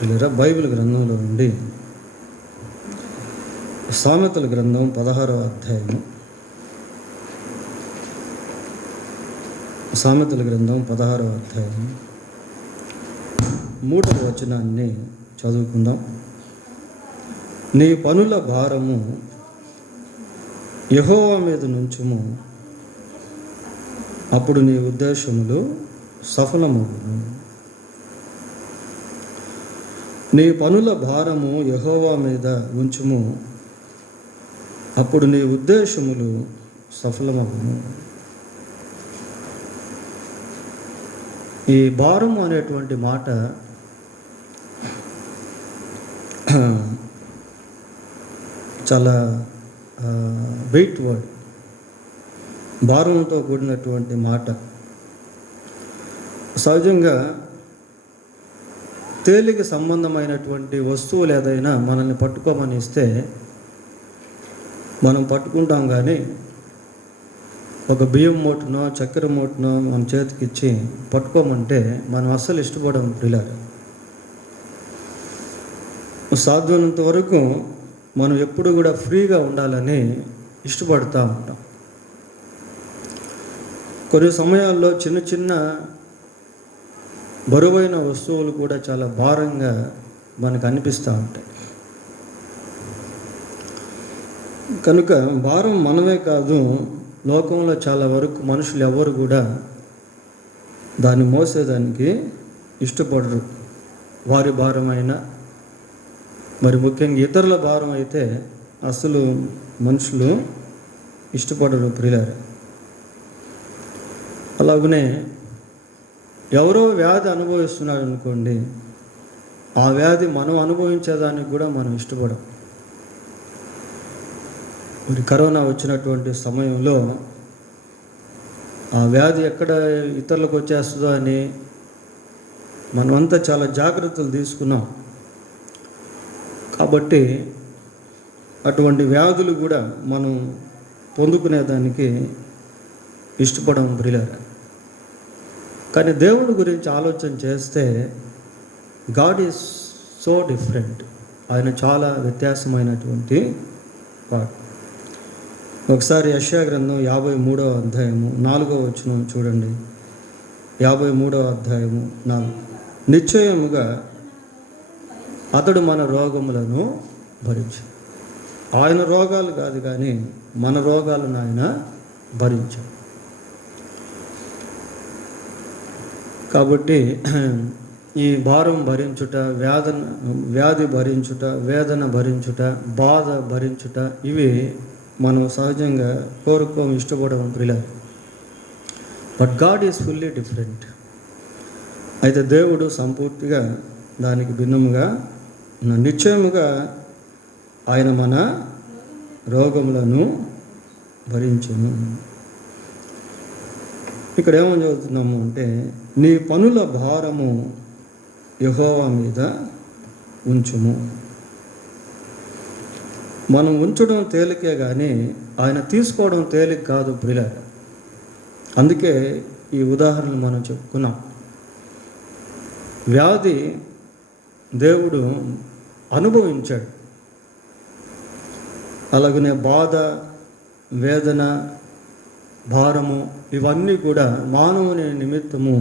ప్రియులారా, బైబిల్ గ్రంథంలో నుండి సామెతల గ్రంథం 16వ అధ్యాయము. సామెతల గ్రంథం 16వ అధ్యాయం 3వ వచనాన్ని చదువుకుందాం. నీ పనుల భారము యెహోవా మీద నుంచుము, అప్పుడు నీ ఉద్దేశములు సఫలమగును. నీ పనుల భారము యెహోవా మీద ఉంచుము, అప్పుడు నీ ఉద్దేశములు సఫలమగును. ఈ భారము అనేటువంటి మాట చాలా వెయిట్ వర్డ్, భారంతో కూడినటువంటి మాట. సహజంగా తేలిక సంబంధమైనటువంటి వస్తువులు ఏదైనా మనల్ని పట్టుకోమని ఇస్తే మనం పట్టుకుంటాం, కానీ ఒక బియ్యం మూటనో చక్కెర మూటనో మన చేతికి ఇచ్చి పట్టుకోమంటే మనం అస్సలు ఇష్టపడం. ప్రియులారా, సాధ్యమైనంత వరకు మనం ఎప్పుడు కూడా ఫ్రీగా ఉండాలని ఇష్టపడుతూ ఉంటాం. కొన్ని సమయాల్లో చిన్న చిన్న బరువైన వస్తువులు కూడా చాలా భారంగా మనకు అనిపిస్తూ ఉంటాయి. కనుక భారం మనమే కాదు, లోకంలో చాలా వరకు మనుషులు ఎవరు కూడా దాన్ని మోసేదానికి ఇష్టపడరు. వారి భారమైనా, మరి ముఖ్యంగా ఇతరుల భారం అయితే అసలు మనుషులు ఇష్టపడరు. ప్రియులారా, అలాగనే ఎవరో వ్యాధి అనుభవిస్తున్నాడు అనుకోండి, ఆ వ్యాధి మనం అనుభవించేదానికి కూడా మనం ఇష్టపడం. మరి కరోనా వచ్చినటువంటి సమయంలో ఆ వ్యాధి ఎక్కడ ఇతరులకు వచ్చేస్తుందో అని మనమంతా చాలా జాగ్రత్తలు తీసుకున్నాం. కాబట్టి అటువంటి వ్యాధులు కూడా మనం పొందుకునేదానికి ఇష్టపడం. ప్రియులారా, కానీ దేవుడి గురించి ఆలోచన చేస్తే గాడ్ ఈజ్ సో డిఫరెంట్. ఆయన చాలా వ్యత్యాసమైనటువంటి వాడు. ఒకసారి యెషయా గ్రంథం 53వ అధ్యాయము 4వ వచనం చూడండి. 53వ అధ్యాయము 4. నిశ్చయముగా అతడు మన రోగములను భరించు. ఆయన రోగాలు కాదు, కానీ మన రోగాలను ఆయన భరించాడు. కాబట్టి ఈ భారం భరించుట, వ్యాధి భరించుట, వేదన భరించుట, బాధ భరించుట, ఇవి మనం సహజంగా కోరుకోము, ఇష్టపడము. ప్రియులారా, but God is fully different. అయితే దేవుడు సంపూర్తిగా దానికి భిన్నముగా నిశ్చయముగా ఆయన మన రోగములను భరించును. ఇక్కడ ఏమని చదువుతున్నాము అంటే, నీ పనుల భారము యెహోవా మీద ఉంచుము. మనం ఉంచడం తేలికే, కానీ ఆయన తీసుకోవడం తేలిక కాదు. ప్రియులారా, అందుకే ఈ ఉదాహరణలు మనం చెప్పుకున్నాం. వ్యాధి దేవుడు అనుభవించాడు, అలాగనే బాధ, వేదన, భారము, ఇవన్నీ కూడా మానవుని నిమిత్తము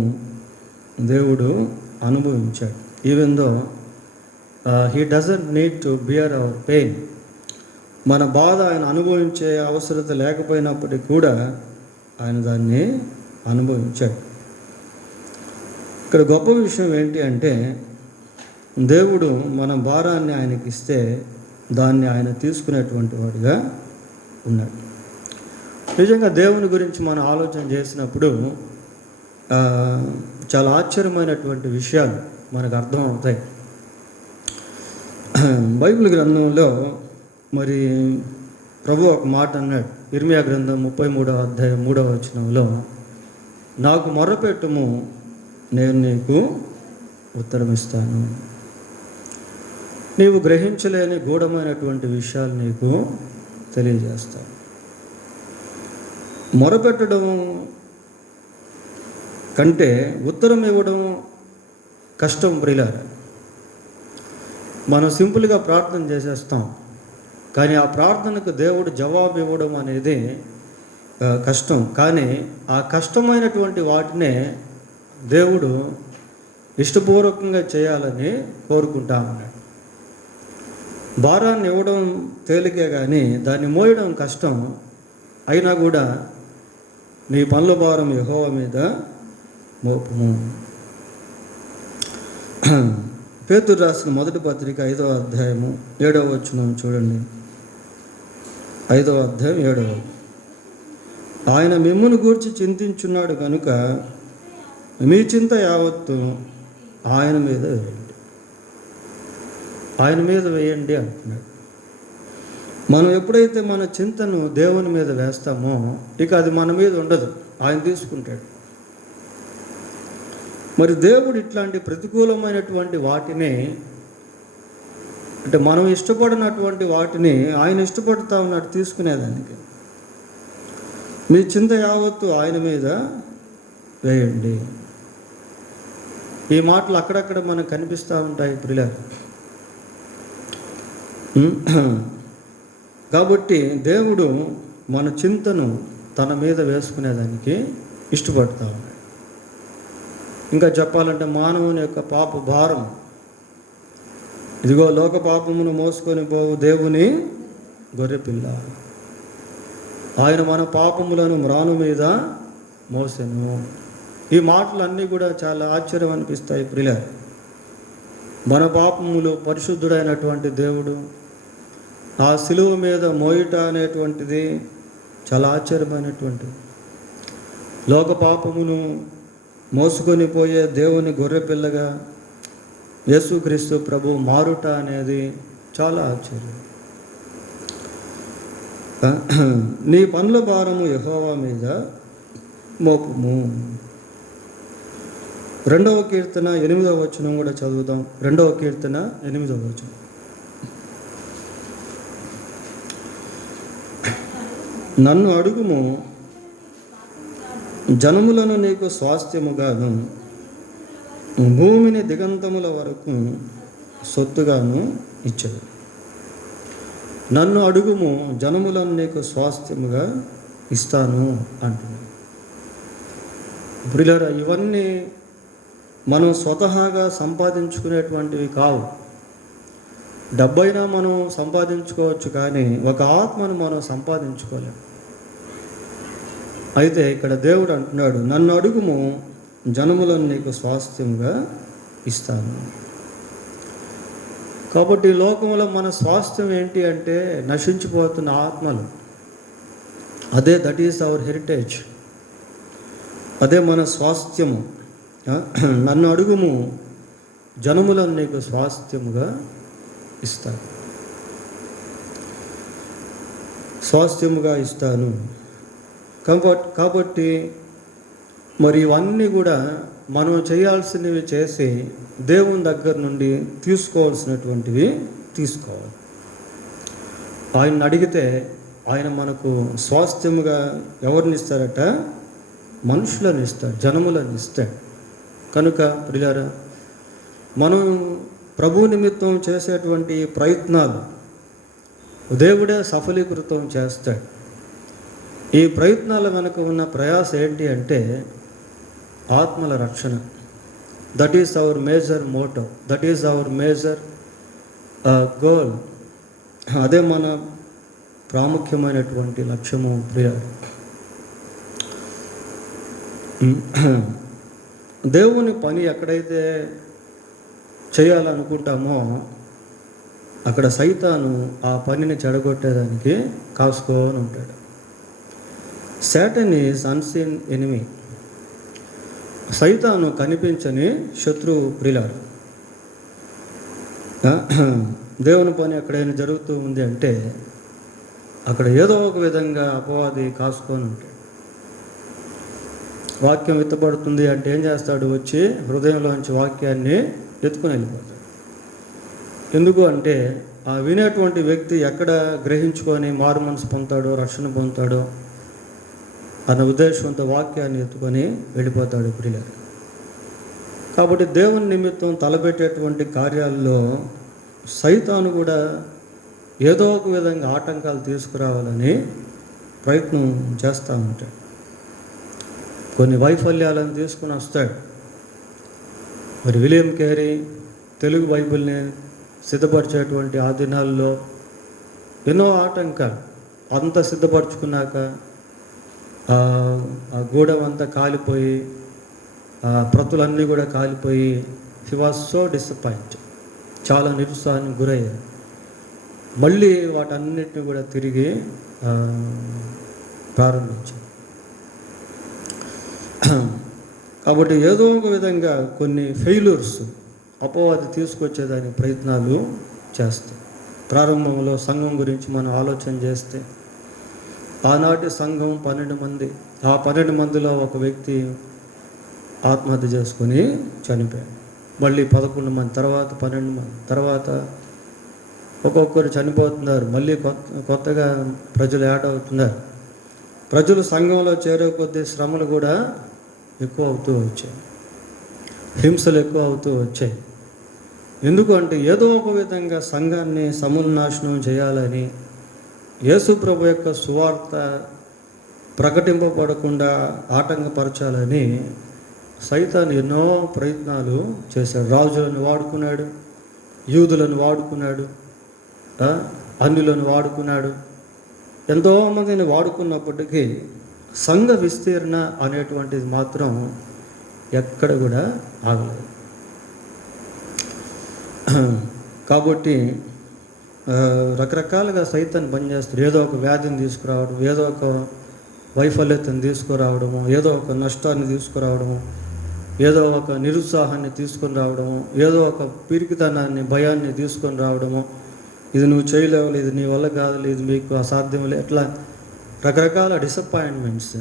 దేవుడు అనుభవించాడు. Even though he doesn't need to bear our pain. మన బాధ ఆయన అనుభవించే అవసరత లేకపోయినప్పటికీ కూడా ఆయన దాన్ని అనుభవించాడు. ఇక్కడ గొప్ప విషయం ఏంటి అంటే, దేవుడు మన భారాన్ని ఆయనకి ఇస్తే దాన్ని ఆయన తీసుకునేటువంటి వాడిగా ఉన్నాడు. నిజంగా దేవుని గురించి మనం ఆలోచన చేసినప్పుడు చాలా ఆశ్చర్యమైనటువంటి విషయాలు మనకు అర్థం అవుతాయి. బైబిల్ గ్రంథంలో మరి ప్రభు ఒక మాట అన్నాడు. ఇర్మియా గ్రంథం 33వ అధ్యాయం 3వ వచనంలో, నాకు మొర్రపెట్టుము, నేను నీకు ఉత్తరం ఇస్తాను, నీవు గ్రహించలేని గూఢమైనటువంటి విషయాలు నీకు తెలియజేస్తాను. మొరపెట్టడం కంటే ఉత్తరం ఇవ్వడం కష్టం. ప్రియులారా, మనం సింపుల్గా ప్రార్థన చేసేస్తాం, కానీ ఆ ప్రార్థనకు దేవుడు జవాబు ఇవ్వడం అనేది కష్టం. కానీ ఆ కష్టమైనటువంటి వాటినే దేవుడు ఇష్టపూర్వకంగా చేయాలని కోరుకుంటా ఉన్నాడు. భారాన్ని ఇవ్వడం తేలికే కానీ దాన్ని మోయడం కష్టం. అయినా కూడా నీ పనుల భారం యెహోవా మీద మోపుము. పేతురు రాసిన మొదటి పత్రిక 5వ అధ్యాయము 7వ వచనం చూడండి. 5వ అధ్యాయం 7వ. ఆయన మిమ్మును గూర్చి చింతించున్నాడు కనుక మీ చింత యావత్తు ఆయన మీద వేయండి, ఆయన మీద వేయండి అంటున్నాడు. మనం ఎప్పుడైతే మన చింతను దేవుని మీద వేస్తామో ఇక అది మన మీద ఉండదు, ఆయన తీసుకుంటాడు. మరి దేవుడు ఇట్లాంటి ప్రతికూలమైనటువంటి వాటిని, అంటే మనం ఇష్టపడినటువంటి వాటిని ఆయన ఇష్టపడుతూ ఉన్నాడు తీసుకునేదానికి. మీ చింత యావత్తు ఆయన మీద వేయండి. ఈ మాటలు అక్కడక్కడ మనకు కనిపిస్తూ ఉంటాయి ప్రియులారా. కాబట్టి దేవుడు మన చింతను తన మీద వేసుకునేదానికి ఇష్టపడతా ఉన్నాడు. ఇంకా చెప్పాలంటే మానవుని యొక్క పాప భారం, ఇదిగో లోక పాపమును మోసుకొని పోవు దేవుని గొర్రెపిల్ల, ఆయన మన పాపములను మ్రాను మీద మోసెను. ఈ మాటలన్నీ కూడా చాలా ఆశ్చర్యం అనిపిస్తాయి ప్రియులారా. మన పాపములు పరిశుద్ధుడైనటువంటి దేవుడు ఆ సిలువ మీద మోయుట అనేటువంటిది చాలా ఆశ్చర్యమైనటువంటిది. లోక పాపమును మోసుకొని పోయే దేవుని గొర్రెపిల్లగా యేసుక్రీస్తు ప్రభు మారుట అనేది చాలా ఆశ్చర్యం. నీ పనుల భారము యెహోవా మీద మోపుము. 2వ కీర్తన 8వ వచనం కూడా చదువుదాం. 2వ కీర్తన 8వ వచనం. నన్ను అడుగుము, జనములను నీకు స్వాస్థ్యముగాను భూమిని దిగంతముల వరకు సొత్తుగాను ఇచ్చదు. నన్ను అడుగుము, జనములను నీకు స్వాస్థ్యముగా ఇస్తాను అంటున్నాను. ప్రియులారా, ఇవన్నీ మనం స్వతహాగా సంపాదించుకునేటువంటివి కావు. డబ్బైనా మనం సంపాదించుకోవచ్చు, కానీ ఒక ఆత్మను మనం సంపాదించుకోలేము. అయితే ఇక్కడ దేవుడు అంటున్నాడు, నన్ను అడుగుము, జనములను నీకు స్వాస్థ్యంగా ఇస్తాను. కాబట్టి లోకంలో మన స్వాస్థ్యం ఏంటి అంటే నశించిపోతున్న ఆత్మలు. అదే దట్ ఈస్ అవర్ హెరిటేజ్, అదే మన స్వాస్థ్యము. నన్ను అడుగుము, జనములను నీకు స్వాస్థ్యముగా ఇస్తాను, స్వాస్థ్యముగా ఇస్తాను. కాబట్టి మరి ఇవన్నీ కూడా మనం చేయాల్సినవి చేసి దేవుని దగ్గర నుండి తీసుకోవాల్సినటువంటివి తీసుకోవాలి. ఆయన అడిగితే ఆయన మనకు స్వాస్థ్యముగా ఎవరిని ఇస్తారట? మనుషులను ఇస్తాడు, జనములను ఇస్తాడు. కనుక ప్రియులారా, మనం ప్రభు నిమిత్తం చేసేటువంటి ప్రయత్నాలు దేవుడే సఫలీకృతం చేస్తాడు. ఈ ప్రయత్నాల వెనుక ఉన్న ప్రయాస ఏంటి అంటే ఆత్మల రక్షణ. That is our major motto, that is our major goal. అదే మన ప్రాముఖ్యమైనటువంటి లక్ష్యము ప్రియులారా. దేవుని పని ఎక్కడైతే చేయాలనుకుంటామో అక్కడ సైతాను ఆ పనిని చెడగొట్టేదానికి కాసుకొని ఉంటాడు. Satan is unseen enemy. సైతాను కనిపించని శత్రువు ప్రియులారా. దేవుని పని ఎక్కడైనా జరుగుతూ ఉంది అంటే అక్కడ ఏదో ఒక విధంగా అపవాది కాసుకొని ఉంటాడు. వాక్యం విత్తబడుతుంది అంటే ఏం చేస్తాడు? వచ్చి హృదయంలోంచి వాక్యాన్ని ఎత్తుకొని వెళ్ళిపోతాడు. ఎందుకు అంటే ఆ వినేటువంటి వ్యక్తి ఎక్కడ గ్రహించుకొని మారు మనసు పొందుతాడో, రక్షణ పొందుతాడో అన్న ఉద్దేశంతో వాక్యాన్ని ఎత్తుకొని వెళ్ళిపోతాడు ప్రియులారా. కాబట్టి దేవుని నిమిత్తం తలపెట్టేటువంటి కార్యాల్లో సైతాను కూడా ఏదో ఒక విధంగా ఆటంకాలు తీసుకురావాలని ప్రయత్నం చేస్తూ ఉంటాడు. కొన్ని వైఫల్యాలను తీసుకుని వస్తాడు. మరి విలియం కేరీ తెలుగు బైబిల్ని సిద్ధపరిచేటువంటి ఆ దినాల్లో ఎన్నో ఆటంకాలు. అంతా సిద్ధపరచుకున్నాక ఆ గూడెం అంతా కాలిపోయి, ఆ ప్రతులన్నీ కూడా కాలిపోయి, హి వాజ్ సో డిసప్పాయింట్, చాలా నిరుత్సాహానికి గురయ్యారు. మళ్ళీ వాటన్నిటిని కూడా తిరిగి ప్రారంభించారు. కాబట్టి ఏదో ఒక విధంగా కొన్ని ఫెయిల్యూర్స్ అపవాది తీసుకొచ్చేదానికి ప్రయత్నాలు చేస్తాయి. ప్రారంభంలో సంఘం గురించి మనం ఆలోచన చేస్తే, ఆనాటి సంఘం 12 మంది. ఆ 12 మందిలో ఒక వ్యక్తి ఆత్మహత్య చేసుకొని చనిపోయాడు. మళ్ళీ 11 మంది, తర్వాత 12 మంది, తర్వాత ఒక్కొక్కరు చనిపోతున్నారు. మళ్ళీ కొత్తగా ప్రజలు యాడ్ అవుతున్నారు. ప్రజలు సంఘంలో చేరే కొద్దీ శ్రమలు కూడా ఎక్కువ అవుతూ వచ్చాయి, హింసలు ఎక్కువ అవుతూ వచ్చాయి. ఎందుకు అంటే ఏదో ఒక విధంగా సంఘాన్ని సమూలనాశనం చేయాలని, యేసు ప్రభు యొక్క సువార్త ప్రకటింపబడకుండా ఆటంకపరచాలని సైతాను ఎన్నో ప్రయత్నాలు చేశాడు. రాజులను వాడుకున్నాడు, యూదులను వాడుకున్నాడు, అన్యులను వాడుకున్నాడు. ఎంతోమందిని వాడుకున్నప్పటికీ సంఘ విస్తీర్ణ అనేటువంటిది మాత్రం ఎక్కడ కూడా ఆగలేదు. కాబట్టి రకరకాలుగా సైతాన్ని పనిచేస్తారు. ఏదో ఒక వ్యాధిని తీసుకురావడం, ఏదో ఒక వైఫల్యతను తీసుకురావడము, ఏదో ఒక నష్టాన్ని తీసుకురావడము, ఏదో ఒక నిరుత్సాహాన్ని తీసుకొని రావడము, ఏదో ఒక పిరికితనాన్ని, భయాన్ని తీసుకొని రావడము. ఇది నువ్వు చేయలేవు, ఇది నీ వల్ల కాదు, ఇది మీకు అసాధ్యం, ఎట్లా రకరకాల డిసప్పాయింట్మెంట్స్,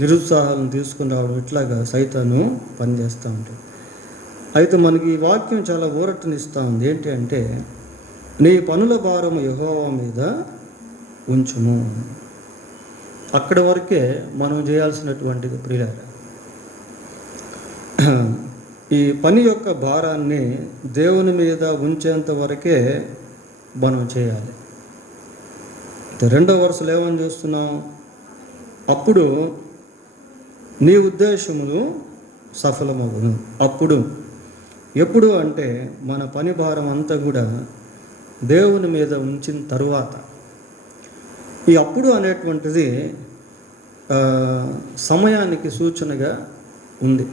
నిరుత్సాహాలను తీసుకుని రావడం, ఇట్లాగా సైతాను పనిచేస్తూ ఉంటాడు. అయితే మనకి ఈ వాక్యం చాలా ఊరటనిస్తూ ఉంది. ఏంటి అంటే, నీ పనుల భారము యెహోవా మీద ఉంచుము. అక్కడి వరకే మనం చేయాల్సినటువంటిది ప్రియులారా. ఈ పని యొక్క భారాన్ని దేవుని మీద ఉంచేంత వరకే మనం చేయాలి. రెండో వరుసలో ఏమని చూస్తున్నాం? అప్పుడు నీ ఉద్దేశములు సఫలమగును. అప్పుడు ఎప్పుడు అంటే మన పని భారం అంతా కూడా దేవుని మీద ఉంచిన తరువాత. ఈ అప్పుడు అనేటువంటిది సమయానికి సూచనగా ఉంది.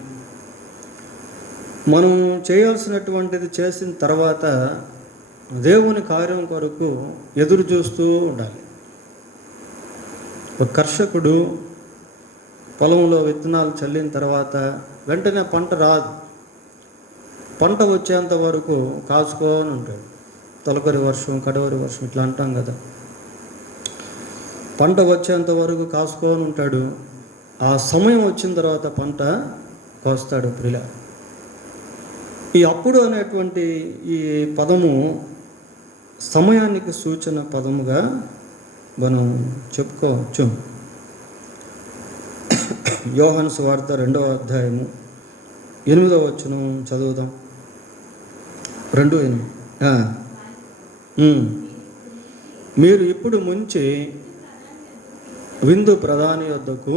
మనం చేయాల్సినటువంటిది చేసిన తర్వాత దేవుని కార్యం కొరకు ఎదురు చూస్తూ ఉండాలి. ఒక కర్షకుడు పొలంలో విత్తనాలు చల్లిన తర్వాత వెంటనే పంట రాదు. పంట వచ్చేంత వరకు కాచుకొని ఉంటాడు. తొలకరి వర్షం, కడవరి వర్షం ఇట్లా అంటాం కదా. పంట వచ్చేంత వరకు కాచుకొని ఉంటాడు. ఆ సమయం వచ్చిన తర్వాత పంట కోస్తాడు. ప్రియుల, ఈ అప్పుడు అనేటువంటి ఈ పదము సమయానికి సూచన పదముగా మనం చెప్పుకోవచ్చు. యోహాను సువార్త 2వ అధ్యాయము 8వ వచనం చదువుదాం. 2:8. మీరు ఇప్పుడు ముంచి విందు ప్రధాని వద్దకు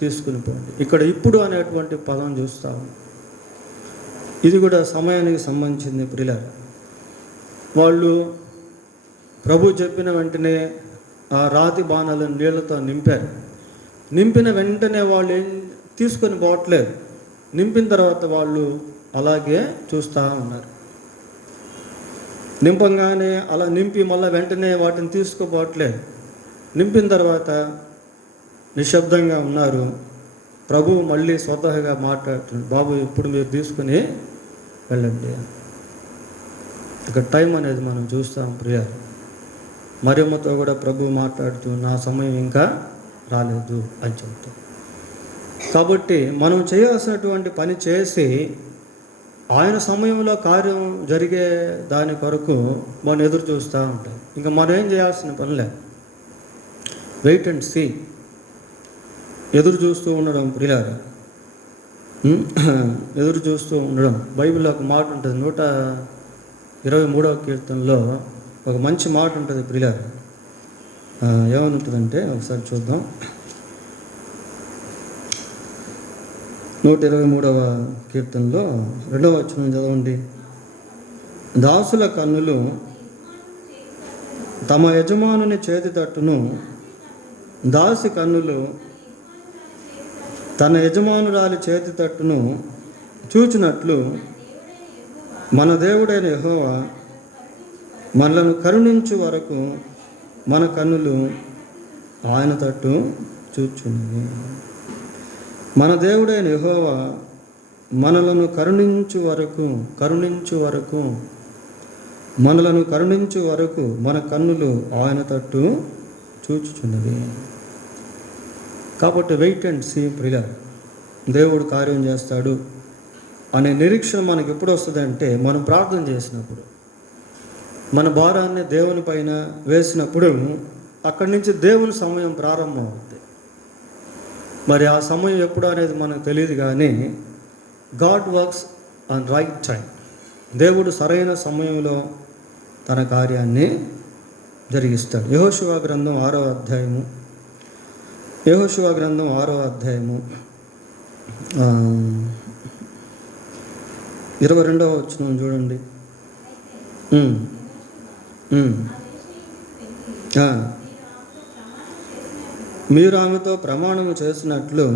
తీసుకుని పోండి. ఇక్కడ ఇప్పుడు అనేటువంటి పదం చూస్తాము. ఇది కూడా సమయానికి సంబంధించింది ప్రియులారా. వాళ్ళు ప్రభు చెప్పిన వెంటనే ఆ రాతి బాణాలను నీళ్లతో నింపారు. నింపిన వెంటనే వాళ్ళు ఏం తీసుకొని పోవట్లేదు. నింపిన తర్వాత వాళ్ళు అలాగే చూస్తూ ఉన్నారు. నింపంగానే అలా నింపి మళ్ళీ వెంటనే వాటిని తీసుకుపోవట్లేదు. నింపిన తర్వాత నిశ్శబ్దంగా ఉన్నారు. ప్రభువు మళ్ళీ స్వతహాగా మాట్లాడుతున్నాడు. బాబు, ఇప్పుడు మీరు తీసుకుని వెళ్ళండి. ఇక టైం అనేది మనం చూస్తాం ప్రియ. మరియమ్మతో కూడా ప్రభువు మాట్లాడుతూ నా సమయం ఇంకా రాలేదు అని చెప్తాం. కాబట్టి మనం చేయాల్సినటువంటి పని చేసి ఆయన సమయంలో కార్యం జరిగే దాని కొరకు మనం ఎదురు చూస్తూ ఉంటాం. ఇంకా మనం ఏం చేయాల్సిన పనిలే, వెయిట్ అండ్ సీ, ఎదురు చూస్తూ ఉండడం ప్రియులారా. ఎదురు చూస్తూ ఉండడం. బైబిల్లో ఒక మాట ఉంటుంది, 23వ కీర్తనలో ఒక మంచి మాట ఉంటుంది ప్రియులారా. ఏమని ఉంటుందంటే ఒకసారి చూద్దాం. 123వ కీర్తనలో 2వ వచనం చదవండి. దాసుల కన్నులు తమ యజమానుని చేతి తట్టును, దాసి కన్నులు తన యజమానురాలి చేతి తట్టును చూచినట్లు మన దేవుడైన యెహోవా మనలను కరుణించు వరకు మన కన్నులు ఆయన తట్టు చూచున్నవి. మన దేవుడైన యెహోవా మనలను కరుణించు వరకు మన కన్నులు ఆయన తట్టు చూచుచున్నవి. కాబట్టి వెయిట్ అండ్ సీ ప్రియుల, దేవుడు కార్యం చేస్తాడు అనే నిరీక్షణ మనకి ఎప్పుడు వస్తుంది అంటే మనం ప్రార్థన చేసినప్పుడు, మన భారాన్ని దేవుని పైన వేసినప్పుడు అక్కడి నుంచి దేవుని సమయం ప్రారంభం అవుతుంది. మరి ఆ సమయం ఎప్పుడు అనేది మనకు తెలియదు, కానీ God works on right time. దేవుడు సరైన సమయంలో తన కార్యాన్ని జరిగిస్తాడు. యెహోషువ గ్రంథం 6వ అధ్యాయము 22వ వచనం చూడండి. మీరు ఆమెతో ప్రమాణము చేసినట్లు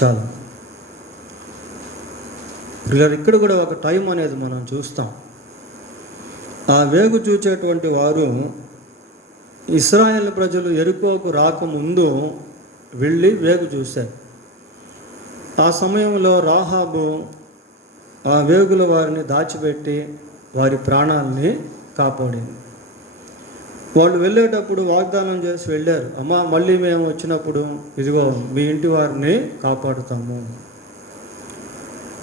చాలా ఇక్కడ కూడా ఒక టైం అనేది మనం చూస్తాం. ఆ వేగు చూచేటువంటి వారు ఇశ్రాయేలు ప్రజలు యెరికోకు రాకముందు వెళ్ళి వేగు చూశారు. ఆ సమయంలో రాహాబు ఆ వేగుల వారిని దాచిపెట్టి వారి ప్రాణాలని కాపాడింది. వాళ్ళు వెళ్ళేటప్పుడు వాగ్దానం చేసి వెళ్ళారు, అమ్మా మళ్ళీ మేము వచ్చినప్పుడు ఇదిగో మీ ఇంటి వారిని కాపాడుతాము.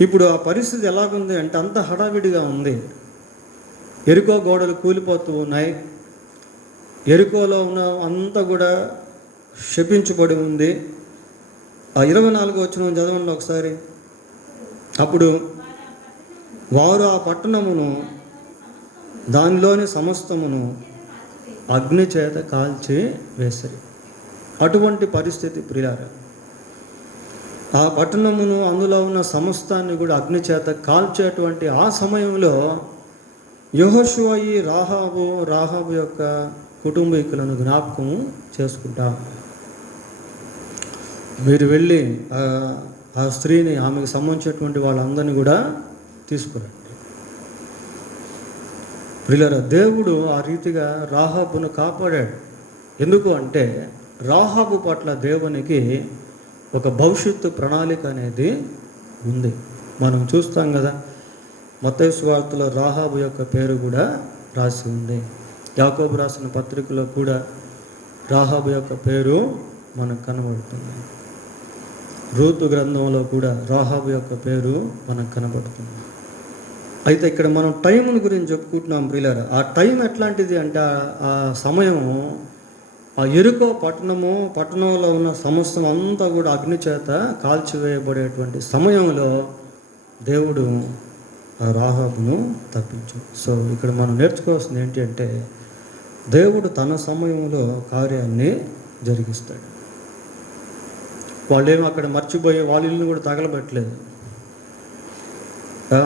ఇప్పుడు ఆ పరిస్థితి ఎలాగుంది అంటే అంత హడావిడిగా ఉంది. యెరికో గోడలు కూలిపోతూ ఉన్నాయి. యెరికోలో ఉన్న అంతా కూడా శపించబడి ఉంది. ఆ 24వ వచనం చదవండి ఒకసారి. అప్పుడు వారు ఆ పట్టణమును దానిలోని సమస్తమును అగ్ని చేత కాల్చి వేసరి. అటువంటి పరిస్థితి ప్రియులారా. ఆ పట్టణమును అందులో ఉన్న సమస్తాన్ని కూడా అగ్ని చేత కాల్చేటువంటి ఆ సమయంలో యెహోషువ ఈ రాహాబు యొక్క కుటుంబీకులను జ్ఞాపకం చేసుకుంటా, మీరు వెళ్ళి ఆ స్త్రీని, ఆమెకు సంబంధించినటువంటి వాళ్ళందరినీ కూడా తీసుకురండి. ప్రియులారా, దేవుడు ఆ రీతిగా రాహాబును కాపాడాడు. ఎందుకు అంటే రాహాబు పట్ల దేవునికి ఒక భవిష్యత్తు ప్రణాళిక అనేది ఉంది. మనం చూస్తాం కదా, మత్తయి సువార్తలో రాహాబు యొక్క పేరు కూడా రాసి ఉంది. యాకోబు రాసిన పత్రికలో కూడా రాహాబు యొక్క పేరు మనకు కనబడుతుంది. రూతు గ్రంథంలో కూడా రాహాబు యొక్క పేరు మనకు కనబడుతుంది. అయితే ఇక్కడ మనం టైంను గురించి చెప్పుకుంటున్నాం ప్రియులారా. ఆ టైం ఎట్లాంటిది అంటే ఆ సమయం, ఆ యెరికో పట్టణంలో ఉన్న సమస్తం అంతా కూడా అగ్ని చేత కాల్చివేయబడేటువంటి సమయంలో దేవుడు ఆ రాహాబును తప్పించాడు. సో ఇక్కడ మనం నేర్చుకోవాల్సింది ఏంటి అంటే దేవుడు తన సమయంలో కార్యాన్ని జరిగిస్తాడు. వాళ్ళేమో అక్కడ మర్చిపోయి వాళ్ళ ఇల్లుని కూడా తగలబెట్టలేదు,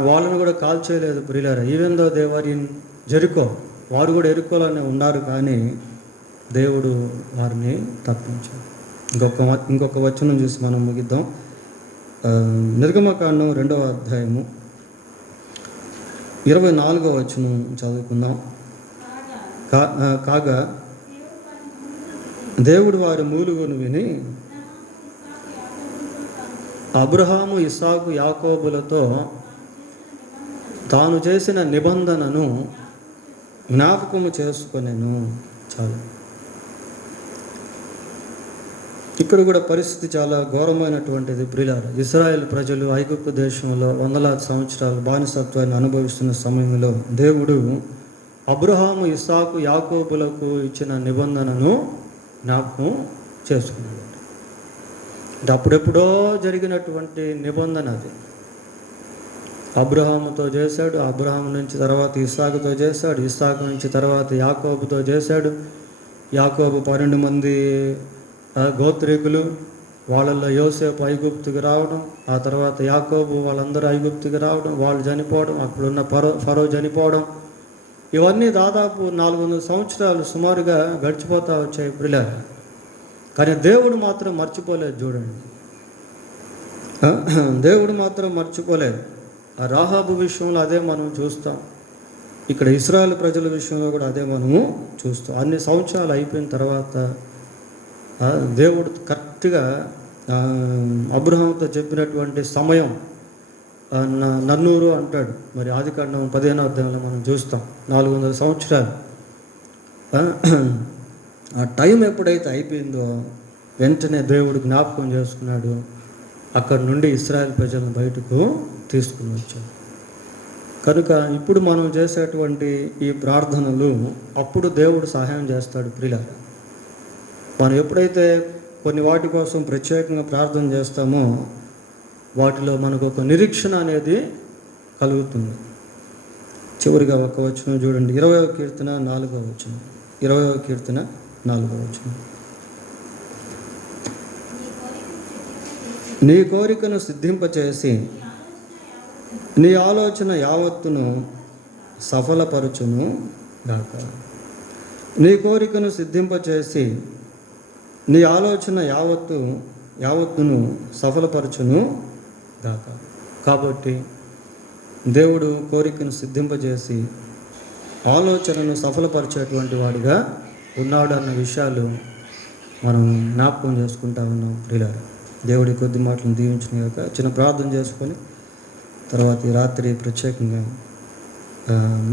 వాళ్ళని కూడా కాల్చేయలేదు ప్రియులారా. Even though they were in Jericho, వారు కూడా యెరికోలోనే ఉన్నారు, కానీ దేవుడు వారిని తప్పించాడు. ఇంకొక వచనం చూసి మనం ముగిద్దాం. నిర్గమకాండం 2వ అధ్యాయము 24వ వచనం చదువుకుందాం. కాగా దేవుడు వారి మూలుగును విని అబ్రహాము, ఇస్సాకు, యాకోబులతో తాను చేసిన నిబంధనను జ్ఞాపకము చేసుకొనెను. చాలు. ఇక్కడ కూడా పరిస్థితి చాలా ఘోరమైనటువంటిది ప్రియులారా. ఇశ్రాయేలు ప్రజలు ఐగుప్తు దేశంలో వందలాది సంవత్సరాలు బానిసత్వాన్ని అనుభవిస్తున్న సమయంలో దేవుడు అబ్రహాము, ఇస్సాకు, యాకోబులకు ఇచ్చిన నిబంధనను జ్ఞాపకం చేసుకున్నాడు. అప్పుడెప్పుడో జరిగినటువంటి నిబంధన అది. అబ్రహాముతో చేశాడు, అబ్రహాము నుంచి తర్వాత ఇస్సాకుతో చేశాడు, ఇస్సాకు నుంచి తర్వాత యాకోబుతో చేశాడు. యాకోబు 12 మంది గోత్రీకులు, వాళ్ళల్లో యోసేపు ఐగుప్తుకి రావడం, ఆ తర్వాత యాకోబు వాళ్ళందరూ ఐగుప్తుకి రావడం, వాళ్ళు చనిపోవడం, అక్కడున్న ఫరో చనిపోవడం, ఇవన్నీ దాదాపు 400 సంవత్సరాలు సుమారుగా గడిచిపోతూ వచ్చాయి ప్రియులారా. కానీ దేవుడు మాత్రం మర్చిపోలేదు. చూడండి, దేవుడు మాత్రం మర్చిపోలేదు. ఆ రాహాబు విషయంలో అదే మనం చూస్తాం, ఇక్కడ ఇశ్రాయేలు ప్రజల విషయంలో కూడా అదే మనము చూస్తాం. అన్ని సంవత్సరాలు అయిపోయిన తర్వాత దేవుడు కరెక్ట్గా అబ్రహాముతో చెప్పినటువంటి సమయం నన్నూరు అంటాడు. మరి ఆదికాండం 15వ అధ్యాయంలో మనం చూస్తాం 400 సంవత్సరాలు. ఆ టైం ఎప్పుడైతే అయిపోయిందో వెంటనే దేవుడు జ్ఞాపకం చేసుకున్నాడు, అక్కడి నుండి ఇశ్రాయేలు ప్రజలను బయటకు తీసుకుని వచ్చాడు. కనుక ఇప్పుడు మనం చేసేటువంటి ఈ ప్రార్థనలు అప్పుడు దేవుడు సహాయం చేస్తాడు ప్రియులారా. మనం ఎప్పుడైతే కొన్ని వాటి కోసం ప్రత్యేకంగా ప్రార్థన చేస్తామో వాటిలో మనకు ఒక నిరీక్షణ అనేది కలుగుతుంది. చివరిగా ఒక వచనం చూడండి, 20వ కీర్తన 4వ వచనం. 20వ కీర్తన 4వ వచనం. నీ కోరికను సిద్ధింపచేసి నీ ఆలోచన యావత్తును సఫలపరచును గాక. నీ కోరికను సిద్ధింపచేసి నీ ఆలోచన యావత్తును సఫలపరచును గాక. కాబట్టి దేవుడు కోరికను సిద్ధింపజేసి ఆలోచనను సఫలపరిచేటువంటి వాడిగా ఉన్నాడు అన్న విషయాలు మనం జ్ఞాపకం చేసుకుంటా ఉన్నాం ప్రియులారా. దేవుడి కొద్ది మాటలను దీవించిన గాక. చిన్న ప్రార్థన చేసుకొని తర్వాత ఈ రాత్రి ప్రత్యేకంగా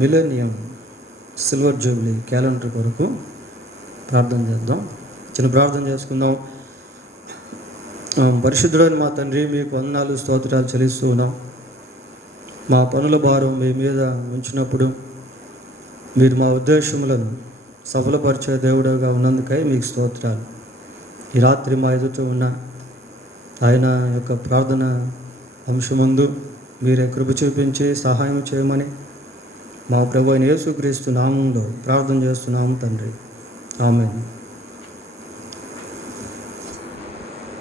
మిలేనియం సిల్వర్ జూబ్లీ క్యాలెండర్ కొరకు ప్రార్థన చేద్దాం. చిన్న ప్రార్థన చేసుకుందాం. పరిశుద్ధుడైన మా తండ్రి, మీకు వందనాలు స్తోత్రాలు చెల్లిస్తూ ఉన్నాం. మా పనుల భారం మీ మీద ఉంచినప్పుడు మీరు మా ఉద్దేశములను సఫలపరిచే దేవుడుగా ఉన్నందుకై మీకు స్తోత్రాలు. ఈ రాత్రి మా ఎదుట ఉన్న ఆయన యొక్క ప్రార్థన అంశమందు మీరే కృప చూపించి సహాయం చేయమని మా ప్రభు అయిన యేసుక్రీస్తు నామంలో ప్రార్థన చేస్తున్నాము తండ్రి. ఆమేన్.